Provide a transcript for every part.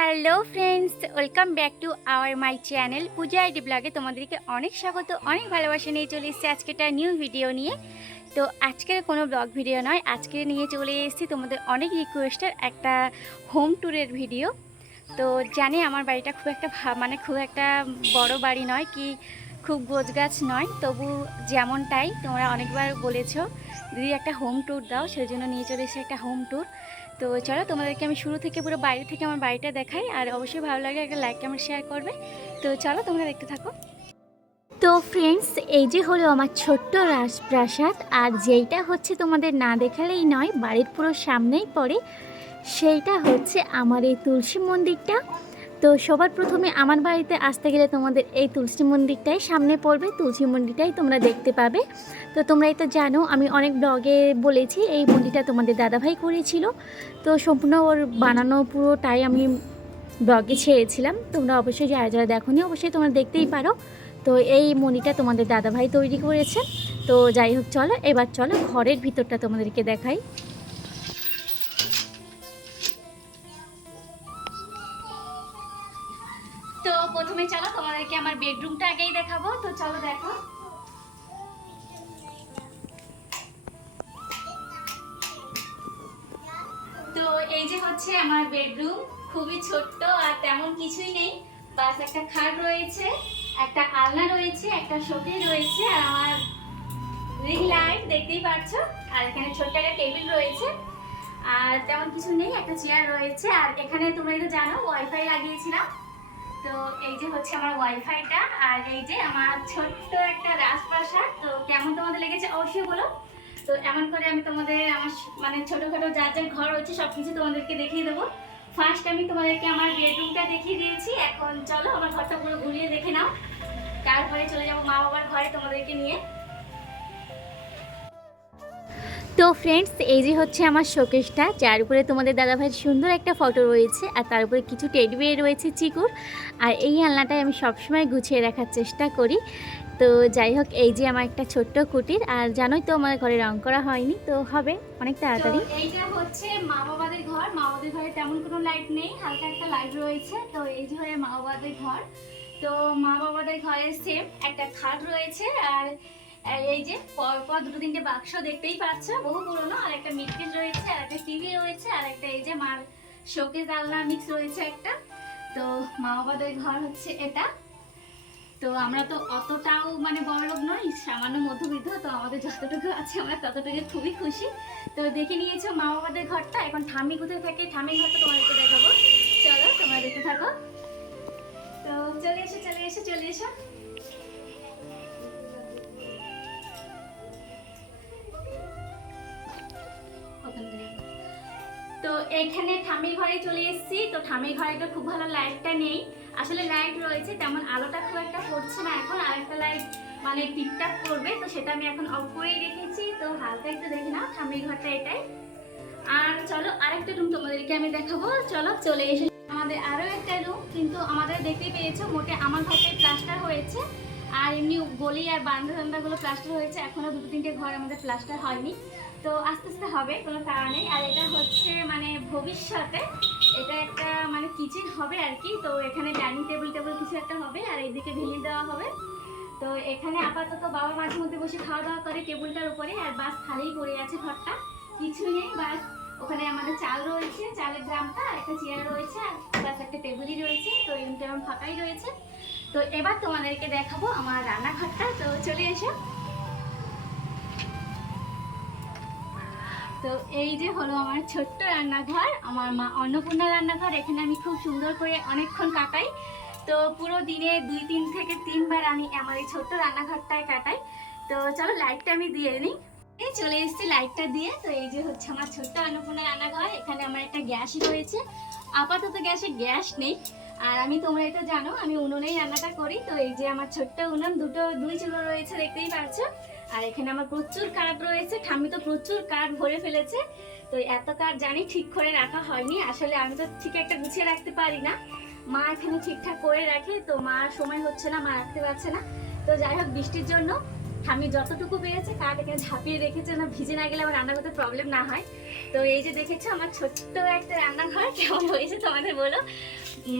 Hello friends, welcome back to our my channel Puja ID ব্লগে। তোমাদেরকে অনেক স্বাগত, অনেক ভালোবাসা নিয়ে চলে এসেছি আজকে একটা নিউ ভিডিও নিয়ে। তো আজকের কোনো ব্লগ ভিডিও নয়, আজকে নিয়ে চলে এসেছি তোমাদের অনেক রিকোয়েস্টের একটা হোম ট্যুরের ভিডিও। তো জানি আমার বাড়িটা খুব একটা খুব একটা বড় বাড়ি নয়, কি খুব গোছগাছ নয়, তবু যেমনটাই তোমরা অনেকবার বলেছো দিদি একটা হোম ট্যুর দাও, সেই জন্য নিয়ে চলে এসেছি একটা হোম ট্যুর। তো চলো তোমাদেরকে আমি শুরু থেকে পুরো বাইরে থেকে আমার বাড়িটা দেখাই, আর অবশ্যই ভালো লাগে একটা লাইক কমেন্ট শেয়ার করবে। তো চলো তোমরা দেখতে থাকো। তো ফ্রেন্ডস, এই যে হলো আমার ছোট্ট রাজপ্রাসাদ, আর যেইটা হচ্ছে তোমাদের না দেখালেই নয়, বাড়ির পুরো সামনেই পড়ে, সেইটা হচ্ছে আমার এই তুলসী মন্দিরটা। তো সবার প্রথমে আমার বাড়িতে আসতে গেলে তোমাদের এই তুলসী মন্দিরটাই সামনে পড়বে, তুলসী মন্দিরটাই তোমরা দেখতে পাবে। তো তোমরাই তো জানো, আমি অনেক ব্লগে বলেছি এই মন্দিরটা তোমাদের দাদাভাই করেছিল। তো সম্পূর্ণ ওর বানানো পুরোটাই আমি ব্লগে ছেড়েছিলাম, তোমরা অবশ্যই যারা যারা দেখোনি অবশ্যই তোমরা দেখতেই পারো। তো এই মন্দিরটা তোমাদের দাদাভাই তৈরি করেছে। তো যাই হোক, চলো এবার চলো ঘরের ভিতরটা তোমাদেরকে দেখাই। তো প্রথমে চলো তোমাদেরকে আমার বেডরুমটা আগেই দেখাবো, তো চলো দেখো। তো এই যে হচ্ছে আমার বেডরুম, খুবই ছোট্ট আর তেমন কিছুই নেই, বাস একটা খাট রয়েছে, একটা আলনা রয়েছে, একটা শোকেস রয়েছে, আর আমার রিং লাইট দেখতেই পাচ্ছ, আর এখানে ছোট্ট একটা টেবিল রয়েছে, আর তেমন কিছু নেই, একটা চেয়ার রয়েছে। আর এখানে তোমরা তো জানো ওয়াইফাই লাগিয়েছিলাম। তো এই যে হচ্ছে আমার ওয়াইফাইটা, আর এই যে আমার ছোট্ট একটা রাজপ্রাসাদ। তো কেমন তোমাদের লেগেছে অবশ্যই বলো। তো এমন করে আমি তোমাদের আমার ছোটোখাটো যার যার ঘর রয়েছে সব কিছু তোমাদেরকে দেখিয়ে দেবো। ফার্স্ট আমি তোমাদেরকে আমার বেডরুমটা দেখিয়ে দিয়েছি, এখন চলো আমার ঘরটা পুরো ঘুরিয়ে দেখে নাও, তারপরে চলে যাবো মা বাবার ঘরে তোমাদেরকে নিয়ে। তো ফ্রেন্ডস, এই যে হচ্ছে আমার শোকেসটা, যার উপরে তোমাদের দাদাভাইয়ের সুন্দর একটা ফটো রয়েছে, আর তার উপরে কিছু টেডি বিয়ার রয়েছে চিকুর। আর এই আলনাটাই আমি সবসময় গুছিয়ে রাখার চেষ্টা করি। তো যাই হোক, এই যে আমার একটা ছোট্ট কুটির, আর জানোই তো আমার ঘরে রং করা হয়নি, তো হবে অনেক তাড়াতাড়ি। এইটা হচ্ছে মা বাবাদের ঘর, মা বাবাদের ঘরে তেমন কোনো লাইট নেই, হালকা একটা লাইট রয়েছে। তো এই যে হয় মা বাবাদের ঘর। তো মা বাবাদের ঘরে সেম একটা খাট রয়েছে, আর এই যে পরপর দুটো তিনটে বাক্স দেখতেই পাচ্ছ, বহু পুরনো, আর একটা মিটকেস রয়েছে, আর একটা টিভি রয়েছে, আর একটা এই যে মার শোকেস আলনা মিক্স রয়েছে একটা। তো মা বাবাদের ঘর হচ্ছে এটা। তো আমরা তো অতটাও বড়লোক নই, সামান্য মধ্যবিত্ত, তো আমাদের যতটুকু আছে আমরা ততটুকু খুবই খুশি। তো দেখে নিয়েছো মা বাবাদের ঘরটা, এখন ঠাম্মি কোথায় থাকে, ঠাম্মির ঘরটা তোমাদেরকে দেখাবো, চলো তোমরা দেখতে থাকো। তো চলে এসো চলে এসো চলে এসো। তো এইখানে ঠাম্মির ঘরে চলে এসেছি। তো ঠাম্মির ঘরে তো খুব ভালো লাইটটা নেই, আসলে লাইট রয়েছে তেমন আলোটা খুব একটা পড়ছে না এখন, আর একটা লাইট টিপটাপ করবে, তো সেটা আমি এখন অফ করেই রেখেছি। তো হালকা একটু দেখি না ঠাম্মির ঘরটা এটাই। আর চলো আরেকটা রুম তোমাদেরকে আমি দেখাবো, চলো চলে এসে আমাদের আরো একটা রুম, কিন্তু আমাদের দেখতেই পেয়েছো মোটে আমার ঘরটাই প্লাস্টার হয়েছে, আর এমনি গলি আর বারান্দাগুলো প্লাস্টার হয়েছে, এখনো দুটো তিনটে ঘর আমাদের প্লাস্টার হয়নি, তো আস্তে আস্তে হবে, কোনো কারণে। আর এটা হচ্ছে ভবিষ্যতে এটা একটা কিচেন হবে আর কি। তো এখানে ডাইনিং টেবিল কিছু একটা হবে, আর এইদিকে ভেঙে দেওয়া হবে। তো এখানে আপাতত বাবা মাঝে মধ্যে বসে খাওয়া দাওয়া করে টেবিলটার উপরে, আর বাস খালিই পড়ে আছে ঘরটা, কিছুই নেই, বাস ওখানে আমাদের চাল রয়েছে, চালের ড্রামটা, একটা চেয়ার রয়েছে, আর বাস একটা টেবিলই রয়েছে। তো এই রুমটা আমার ফাঁকাই রয়েছে। তো এবার তোমাদেরকে দেখাবো আমার রান্নাঘরটা, তো চলে এসো। তো এই যে হলো আমার ছোট্ট রান্নাঘর, আমার মা অন্নপূর্ণা রান্নাঘর, এখানে আমি খুব সুন্দর করে অনেকক্ষণ কাটাই। তো পুরো দিনে 2-3 থেকে 3 বার আমি আমার এই ছোট্ট রান্নাঘরটায় কাটাই। তো চলো লাইটটা আমি দিয়ে নিই, এই চলে এসেছি লাইটটা দিয়ে। তো এই যে হচ্ছে আমার ছোট্ট অন্নপূর্ণা রান্নাঘর, এখানে আমার একটা গ্যাসই রয়েছে, আপাতত গ্যাসে গ্যাস নেই, আর আমি তোমরা এটা জানো আমি উনুনেই রান্নাটা করি। তো এই যে আমার ছোট্ট উনুন, দুই চুলো রয়েছে দেখতেই পাচ্ছ, আর এখানে আমার প্রচুর কাঠ রয়েছে, ঠাম্মি তো প্রচুর কাঠ ভরে ফেলেছে। তো এত কাঠ জানি ঠিক করে রাখা হয়নি, আসলে আমি তো ঠিক একটা গুছিয়ে রাখতে পারি না, মা এখানে ঠিকঠাক করে রাখে, তো মার সময় হচ্ছে না, মা রাখতে পারছে না। তো যাই হোক, বৃষ্টির জন্য ঠাম্মি যতটুকু পেরেছে কাটাকে ঝাঁপিয়ে রেখেছে না, ভিজে না গেলে আমার রান্না করতে প্রবলেম না হয়। তো এই যে দেখেছো আমার ছোট্ট একটা রান্নাঘর কেমন হয়েছে তোমাদের বলো।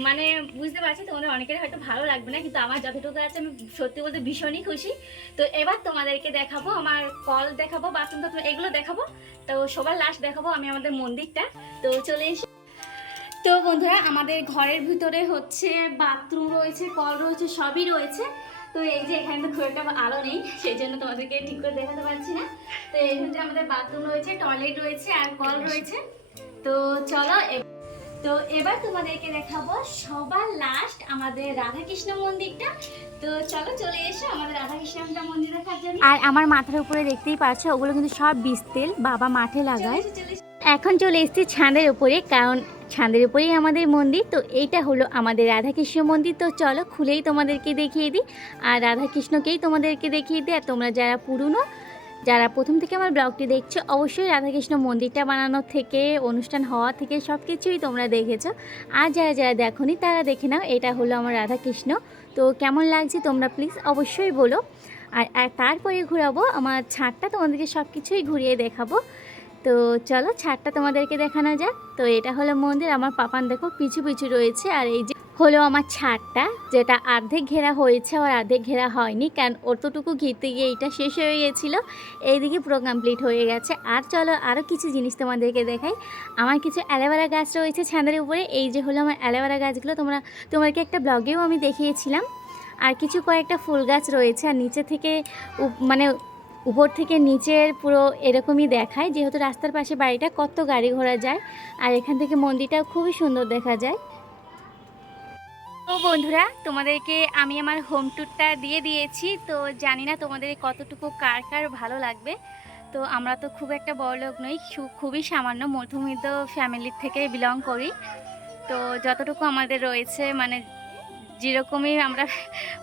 মানে বুঝতে পারছি তোমাদের অনেকের হয়তো ভালো লাগবে না, কিন্তু আমার যতটুকু আছে আমি সত্যি বলতে ভীষণই খুশি। তো এবার তোমাদেরকে দেখাবো আমার কল দেখাবো, বাথরুম টাথরুম এগুলো দেখাবো। তো সবার লাস্ট দেখাবো আমি আমাদের মন্দিরটা। তো চলে এসে, তো বন্ধুরা আমাদের ঘরের ভিতরে হচ্ছে বাথরুম রয়েছে, কল রয়েছে, সবই রয়েছে। তো এই যে এখানে তো খুব একটা আলো নেই, সেই জন্য তোমাদেরকে ঠিক করে দেখাতে পারছি না। তো এর ভিতরে আমাদের বাথরুম রয়েছে, টয়লেট রয়েছে আর কল রয়েছে। তো চলো তো এবার তোমাদেরকে দেখাবো সবার লাস্ট আমাদের রাধাকৃষ্ণ মন্দিরটা। তো চলো চলে এসো আমাদের রাধাকৃষ্ণটা মন্দির দেখার জন্য। আর আমার মাথার উপরে দেখতেই পাচ্ছ ওগুলো কিন্তু সব বীজ তেল বাবা মাঠে লাগায়। এখন চলে এসেছি ছাদের উপরে, কারণ ছাদের উপরেই আমাদের মন্দির। তো এইটা হলো আমাদের রাধাকৃষ্ণ মন্দির। তো চলো খুলেই তোমাদেরকে দেখিয়ে দিই, আর রাধাকৃষ্ণকেই তোমাদেরকে দেখিয়ে দিই। আর তোমরা যারা পুরনো, যারা প্রথম থেকে আমার ব্লগটি দেখছো, অবশ্যই রাধাকৃষ্ণ মন্দিরটা বানানোর থেকে, অনুষ্ঠান হওয়া থেকে সব কিছুই তোমরা দেখেছো। আর যারা যারা দেখোনি তারা দেখে নাও, এটা হলো আমার রাধাকৃষ্ণ। তো কেমন লাগছে তোমরা প্লিজ অবশ্যই বলো। আর তারপরে ঘোরাবো আমার ছাদটা, তোমাদেরকে সব কিছুই ঘুরিয়ে দেখাবো। তো চলো ছাদটা তোমাদেরকে দেখানো যাক। তো এটা হলো মন্দির, আমার পাপান দেখো পিছু পিছু রয়েছে। আর এই যে হলো আমার ছাদটা, যেটা অর্ধেক ঘেরা হয়েছে আর অর্ধেক ঘেরা হয়নি, কারণ অতটুকু ঘিরতে গিয়ে এইটা শেষ হয়ে গিয়েছিলো। এইদিকে পুরো কমপ্লিট হয়ে গেছে। আর চলো আরও কিছু জিনিস তোমাদেরকে দেখাই। আমার কিছু অ্যালোভেরা গাছ রয়েছে ছাদের উপরে। এই যে হলো আমার অ্যালোভেরা গাছগুলো, তোমাদেরকে একটা ব্লগেও আমি দেখিয়েছিলাম। আর কিছু কয়েকটা ফুল গাছ রয়েছে। আর নিচে থেকে মানে উপর থেকে নিচের পুরো এরকমই দেখায়, যেহেতু রাস্তার পাশে বাড়িটা, কত গাড়ি ঘোড়া যায়। আর এখান থেকে মন্দিরটাও খুবই সুন্দর দেখা যায়। তো বন্ধুরা তোমাদেরকে আমি আমার হোম ট্যুরটা দিয়ে দিয়েছি। তো জানি না তোমাদের কতটুকু কার কার ভালো লাগবে। তো আমরা তো খুব একটা বড়লোক নই, খুবই সামান্য মধ্যবিত্ত ফ্যামিলির থেকে বিলং করি। তো যতটুকু আমাদের রয়েছে, মানে যেরকমই আমরা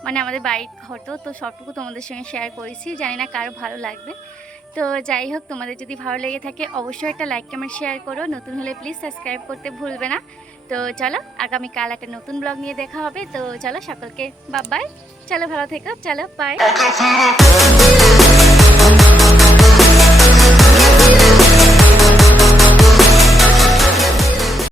মানে আমাদের বাড়ির ঘর, তো সবটুকু তোমাদের সঙ্গে শেয়ার করেছি। জানি না কারো ভালো লাগবে। তো যাই হোক, তোমাদের যদি ভালো লেগে থাকে অবশ্যই একটা লাইক কমেন্ট শেয়ার করো। নতুন হলে প্লিজ সাবস্ক্রাইব করতে ভুলবে না। তো চলো আগামীকাল একটা নতুন ব্লগ নিয়ে দেখা হবে। তো চলো সকলকে বাই বাই, চলো ভালো থেকো, চলো বাই।